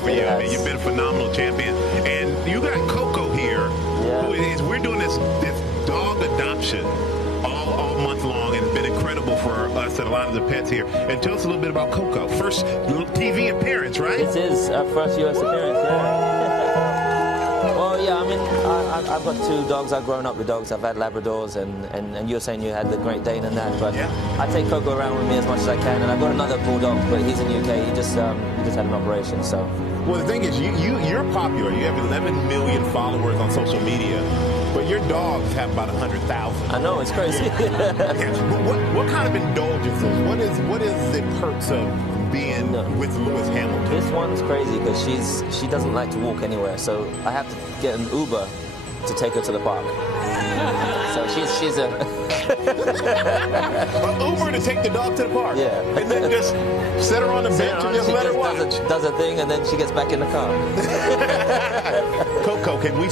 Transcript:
time for you. I mean, you've been a phenomenal champion. And you got Coco here. Yeah. We're doing this dog adoption all month long, and it's been incredible for us and a lot of the pets here. And tell us a little bit about Coco. First TV appearance, right? This is our first U.S. appearance, yeah. Well, yeah, I mean, I've got 2 dogs. I've grown up with dogs. I've had Labradors, and you were saying you had the Great Dane and that, but yeah. I take Coco around with me as much as I can, and I've got another bulldog, but he's in the UK. He just had an operation, so. Well, the thing is, you're popular. You have 11 million followers on social media, but your dogs have about 100,000. I know, it's crazy. Yeah. But what kind of indulgences? What is the perks of being with Lewis Hamilton? This one's crazy because she doesn't like to walk anywhere, so I have to get an Uber to take her to the park. So she's a an Uber to take the dog to the park. Yeah. And then just set her on the bench and just let her watch. Does a thing, and then she gets back in the car. Coco, can we